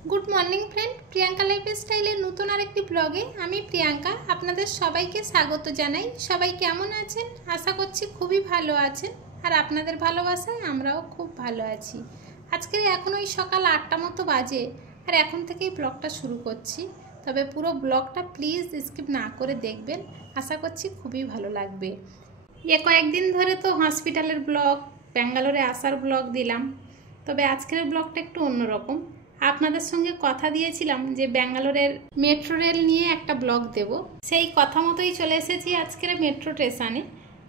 Good morning friend Priyanka लाइफस्टाइलेर नतून आरेकटी ब्लगे आमी प्रियंका आपनादेर सबाइके स्वागत जानाई। सबाई केमन आछेन? आशा करछि खूबই भालो आछेन और आपनादेर भालोबासाय आमराओ खूब भालो आछि। आजके एखन ओई सकाल 8टा मतो बाजे और एखन थेकेई ब्लगटा शुरू करछि। तबे पुरो ब्लगटा प्लिज स्किप ना करे देखबेन, आशा करछि खूबই भालो लागबे। ये कयेकदिन धरे तो हस्पिटालेर ब्लग बेंगालोरे आसार ब्लग दिलाम, तबे आजकेर ब्लगटा एकटु अन्यरकम। आपनादेर संगे कथा दिएछिलाम जे बेंगालोरेर मेट्रो रेल निये एकटा ब्लग देब, सेई कथा मतोई चले एसेछि आजकेर मेट्रो स्टेशने।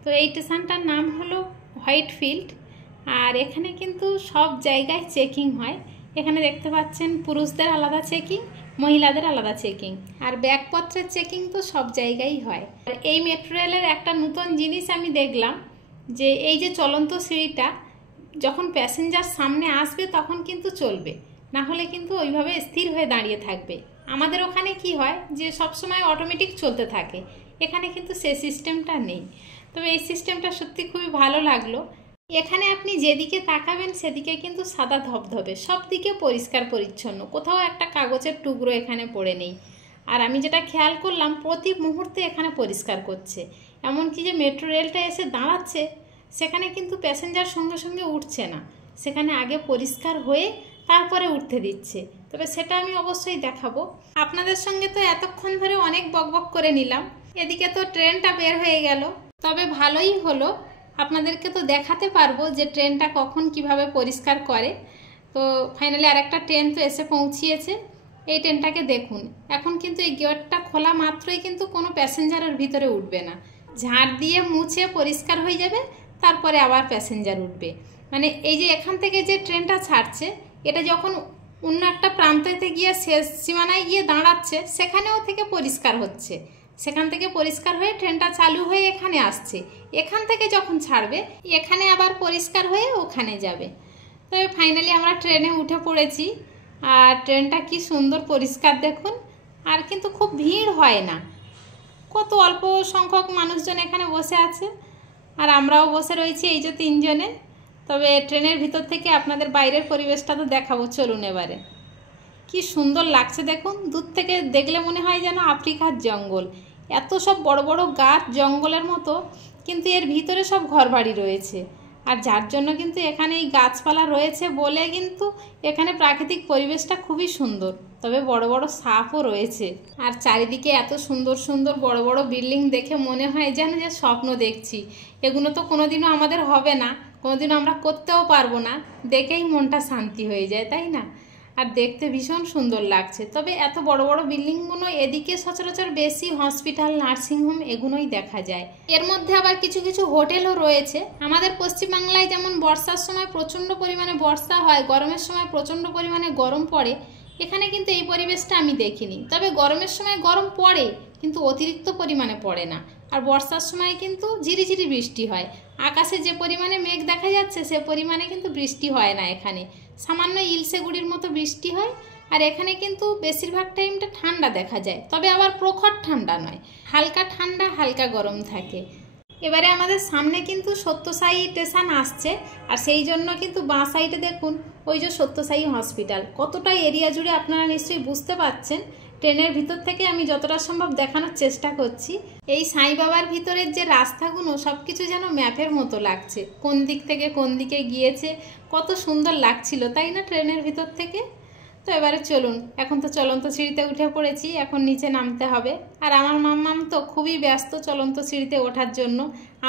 तो এই স্টেশনটার नाम हलो হোয়াইটফিল্ড और एखाने किन्तु सब जायगाय चेकिंग हय। एखाने देखते पाच्छेन पुरुषदेर आलादा चेकिंग, महिलादेर आलादा चेकिंग और बैगपत्रेर चेकिंग तो सब जायगाय हय। और এই मेट्रो रेलेर एकटा नतून जिनिस आमि देखलाम जे এই যে চলন্ত সিঁড়িটা যখন প্যাসেঞ্জার সামনে আসবে তখন কিন্তু চলবে, না হলে কিন্তু ওইভাবে স্থির হয়ে দাঁড়িয়ে থাকবে। আমাদের ওখানে কি হয় যে সব সময় অটোমেটিক চলতে থাকে, এখানে কিন্তু সেই সিস্টেমটা নেই। তবে এই সিস্টেমটা সত্যি খুবই ভালো লাগলো। এখানে আপনি যেদিকে তাকাবেন সেদিকে কিন্তু সাদা ধবধবে, সব দিকে পরিষ্কার পরিচ্ছন্ন, কোথাও একটা কাগজের টুকরো এখানে পড়ে নেই। আর আমি যেটা খেয়াল করলাম প্রতি মুহূর্তে এখানে পরিষ্কার করছে। এমনকি যে মেট্রো রেলটা এসে দাঁড়াচ্ছে সেখানে কিন্তু প্যাসেঞ্জার সঙ্গে সঙ্গে উঠছে না, সেখানে আগে পরিষ্কার হয়ে তারপরে উঠতে দিচ্ছে। তবে সেটা আমি অবশ্যই দেখাবো আপনাদের সঙ্গে। তো এতক্ষণ ধরে অনেক বকবক করে নিলাম, এদিকে তো ট্রেনটা বের হয়ে গেল। তবে ভালোই হলো, আপনাদেরকে তো দেখাতে পারবো যে ট্রেনটা কখন কিভাবে পরিষ্কার করে। তো ফাইনালি আরেকটা ট্রেন তো এসে পৌঁছিয়েছে। এই ট্রেনটাকে দেখুন, এখন কিন্তু এই গেটটা খোলা মাত্রই কিন্তু কোনো প্যাসেঞ্জারের ভিতরে উঠবে না, ঝাড় দিয়ে মুছে পরিষ্কার হয়ে যাবে, তারপরে আবার প্যাসেঞ্জার উঠবে। মানে এই যে এখান থেকে যে ট্রেনটা ছাড়ছে এটা যখন অন্য একটা প্রান্তে গিয়ে শেষ সীমানায় গিয়ে দাঁড়াচ্ছে সেখানেও থেকে পরিষ্কার হচ্ছে, সেখান থেকে পরিষ্কার হয়ে ট্রেনটা চালু হয়ে এখানে আসছে, এখান থেকে যখন ছাড়বে এখানে আবার পরিষ্কার হয়ে ওখানে যাবে। তবে ফাইনালি আমরা ট্রেনে উঠে পড়েছি আর ট্রেনটা কি সুন্দর পরিষ্কার দেখুন। আর কিন্তু খুব ভিড় হয় না, কত অল্প সংখ্যক মানুষজন এখানে বসে আছে আর আমরাও বসে রয়েছি এই যে তিনজনে। তবে ট্রেনের ভিতর থেকে আপনাদের বাইরের পরিবেশটা তো দেখাবো, চলুন এবারে। কি সুন্দর লাগছে দেখুন, দূর থেকে দেখলে মনে হয় যেন আফ্রিকার জঙ্গল, এত সব বড় বড় গাছ জঙ্গলের মতো, কিন্তু এর ভিতরে সব ঘরবাড়ি রয়েছে। আর যার জন্য কিন্তু এখানে এই গাছপালা রয়েছে বলে কিন্তু এখানে প্রাকৃতিক পরিবেশটা খুবই সুন্দর। তবে বড় বড় সাপও রয়েছে আর চারিদিকে এত সুন্দর সুন্দর বড় বড় বিল্ডিং দেখে মনে হয় যেন যে স্বপ্ন দেখছি। এগুলো তো কোনোদিনও আমাদের হবে না, কোনোদিনও আমরা করতেও পারবো না, দেখেই মনটা শান্তি হয়ে যায়, তাই না? আর দেখতে ভীষণ সুন্দর লাগছে। তবে এত বড় বড় বিল্ডিংগুলো এদিকে সচরাচর বেশি হসপিটাল, নার্সিংহোম এগুলোই দেখা যায়। এর মধ্যে আবার কিছু কিছু হোটেলও রয়েছে। আমাদের পশ্চিমবাংলায় যেমন বর্ষার সময় প্রচণ্ড পরিমাণে বর্ষা হয়, গরমের সময় প্রচণ্ড পরিমাণে গরম পড়ে, এখানে কিন্তু এই পরিবেশটা আমি দেখিনি। তবে গরমের সময় গরম পড়ে কিন্তু অতিরিক্ত পরিমাণে পড়ে না, আর বর্ষার সময় কিন্তু ঝিরিঝিরি বৃষ্টি হয়। আকাশে যে পরিমাণে মেঘ দেখা যাচ্ছে সে পরিমাণে কিন্তু বৃষ্টি হয় না, এখানে সামান্য ইলসে গুড়ির মতো বৃষ্টি হয়। আর এখানে কিন্তু বেশিরভাগ টাইমটা ঠান্ডা দেখা যায়, তবে আবার প্রখর ঠান্ডা নয়, হালকা ঠান্ডা হালকা গরম থাকে। এবারে আমাদের সামনে কিন্তু সত্যসাই স্টেশন আসছে আর সেই জন্য কিন্তু বাঁ সাইডে দেখুন ওই যে সত্যসাই হসপিটাল। কতটা এরিয়া জুড়ে আপনারা নিশ্চয়ই বুঝতে পারছেন। ট্রেনের ভিতর থেকে আমি যতটা সম্ভব দেখানোর চেষ্টা করছি। এই সাই বাবার ভিতরের যে রাস্তাগুলো সব কিছু যেন ম্যাপের মতো লাগছে, কোন দিক থেকে কোন দিকে গিয়েছে, কত সুন্দর লাগছিল তাই না ট্রেনের ভিতর থেকে। তো এবারে চলুন, এখন তো চলন্ত সিঁড়িতে উঠে পড়েছি, এখন নিচে নামতে হবে। আর আমার মাম্মাম তো খুবই ব্যস্ত চলন্ত সিঁড়িতে ওঠার জন্য।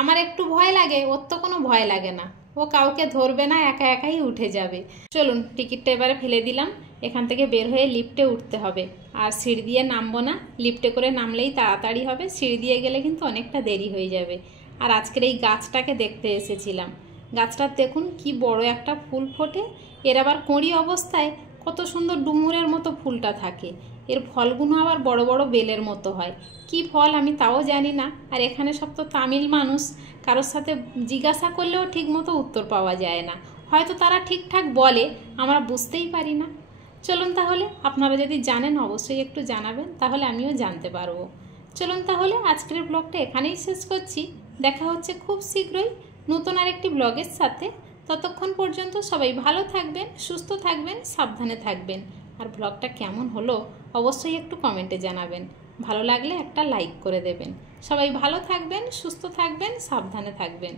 আমার একটু ভয় লাগে, ওর তো কোনো ভয় লাগে না, ও কাউকে ধরবে না, একা একাই উঠে যাবে। চলুন টিকিটটা এবারে ফেলে দিলাম, এখান থেকে বের হয়ে লিফটে উঠতে হবে। আর সিঁড়ি দিয়ে নামবো না, লিফটে করে নামলেই তাড়াতাড়ি হবে, সিঁড়ি দিয়ে গেলে কিন্তু অনেকটা দেরি হয়ে যাবে। আর আজকের এই গাছটাকে দেখতে এসেছিলাম, গাছটার দেখুন কি বড় একটা ফুল ফোটে, এর আবার কড়ি অবস্থায় কত সুন্দর ডুমুরের মতো ফুলটা থাকে। এর ফলগুলো আবার বড় বড় বেলের মতো হয়, কি ফল আমি তাও জানি না। আর এখানে সব তো তামিল মানুষ, কারোর সাথে জিজ্ঞাসা করলেও ঠিকমতো উত্তর পাওয়া যায় না, হয়তো তারা ঠিকঠাক বলে আমরা বুঝতেই পারি না। চলুন তাহলে, আপনারা যদি জানেন অবশ্যই একটু জানাবেন, তাহলে আমিও জানতে পারবো। চলুন তাহলে আজকের ব্লগটা এখানেই শেষ করছি, দেখা হচ্ছে খুব শীঘ্রই নতুন আরেকটি ব্লগের সাথে। ততক্ষণ পর্যন্ত সবাই ভালো থাকবেন, সুস্থ থাকবেন, সাবধানে থাকবেন। আর ব্লগটা কেমন হলো অবশ্যই একটু কমেন্টে জানাবেন। ভালো লাগলে একটা লাইক করে দেবেন। সবাই ভালো থাকবেন, সুস্থ থাকবেন, সাবধানে থাকবেন।